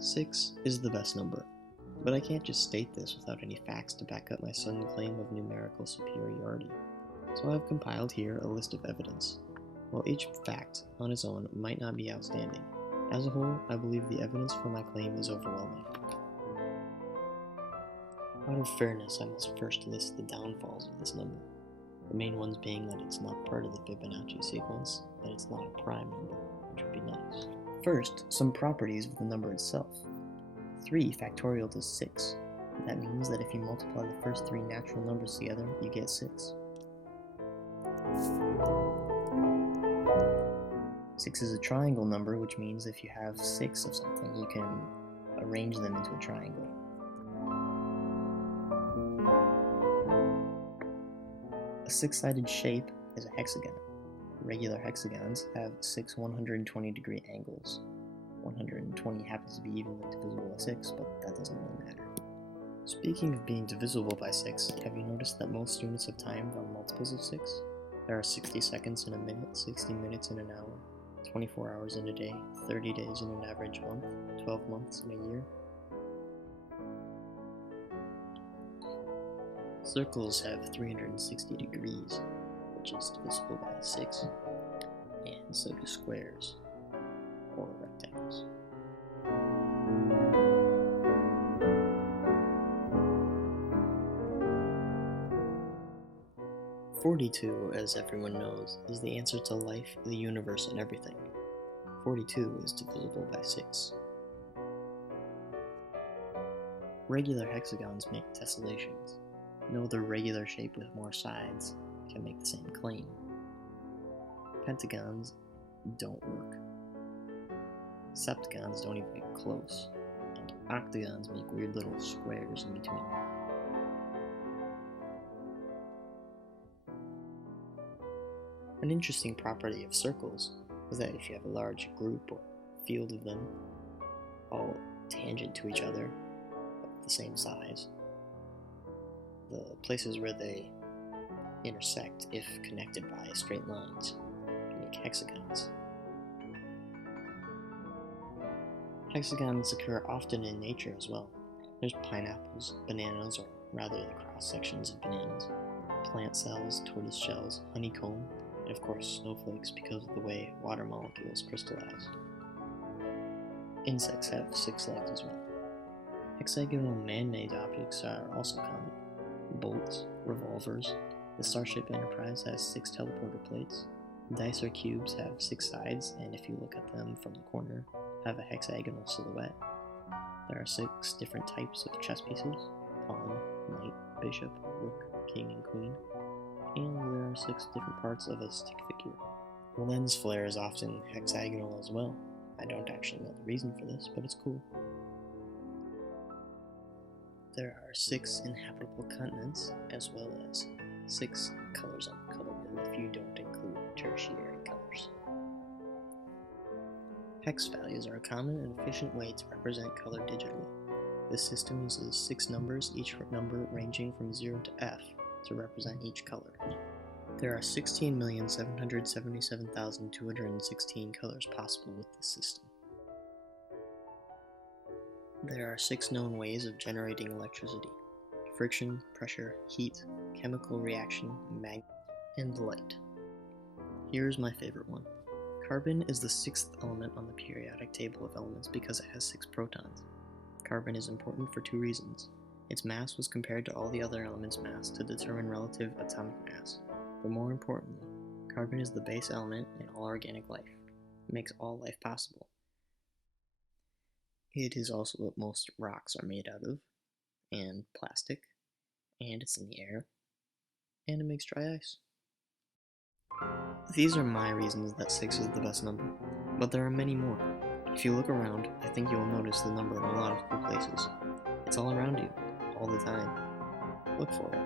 6 is the best number, but I can't just state this without any facts to back up my sudden claim of numerical superiority, so I've compiled here a list of evidence. While each fact on its own might not be outstanding, as a whole, I believe the evidence for my claim is overwhelming. Out of fairness, I must first list the downfalls of this number, the main ones being that it's not part of the Fibonacci sequence, that it's not a prime number, which would be nice. First, some properties of the number itself. 3 factorial to 6. That means that if you multiply the first 3 natural numbers together, you get 6. 6 is a triangle number, which means if you have 6 of something, you can arrange them into a triangle. A 6-sided shape is a hexagon. Regular hexagons have 6 120-degree angles. 120 happens to be evenly divisible by 6, but that doesn't really matter. Speaking of being divisible by 6, have you noticed that most units of time are multiples of 6? There are 60 seconds in a minute, 60 minutes in an hour, 24 hours in a day, 30 days in an average month, 12 months in a year. Circles have 360 degrees, which is divisible by 6, and so do squares, or rectangles. "42, as everyone knows, is the answer to life, the universe, and everything. 42 is divisible by 6. Regular hexagons make tessellations. No other regular shape with more sides can make the same claim. Pentagons don't work. Septagons don't even get close, and octagons make weird little squares in between. An interesting property of circles is that if you have a large group or field of them, all tangent to each other, of the same size, the places where they intersect, if connected by straight lines, make hexagons. Hexagons occur often in nature as well. There's pineapples, bananas, or rather the cross-sections of bananas, plant cells, tortoise shells, honeycomb, and of course snowflakes because of the way water molecules crystallize. Insects have 6 legs as well. Hexagonal man-made objects are also common. Bolts, revolvers, the Starship Enterprise has 6 teleporter plates, dice or cubes have 6 sides, and if you look at them from the corner, have a hexagonal silhouette. There are 6 different types of chess pieces: pawn, knight, bishop, rook, king, and queen, and there are 6 different parts of a stick figure. The lens flare is often hexagonal as well. I don't actually know the reason for this, but it's cool. There are 6 inhabitable continents, as well as 6 colors on the color wheel if you don't include tertiary colors. Hex values are a common and efficient way to represent color digitally. This system uses 6 numbers, each number ranging from 0 to F, to represent each color. There are 16,777,216 colors possible with this system. There are 6 known ways of generating electricity: friction, pressure, heat, chemical reaction, magnet, and light. Here's my favorite one. Carbon is the 6th element on the periodic table of elements because it has 6 protons. Carbon is important for 2 reasons. Its mass was compared to all the other elements' mass to determine relative atomic mass. But more importantly, carbon is the base element in all organic life. It makes all life possible. It is also what most rocks are made out of, and plastic, and it's in the air, and it makes dry ice. These are my reasons that 6 is the best number, but there are many more. If you look around, I think you will notice the number in a lot of cool places. It's all around you, all the time. Look for it.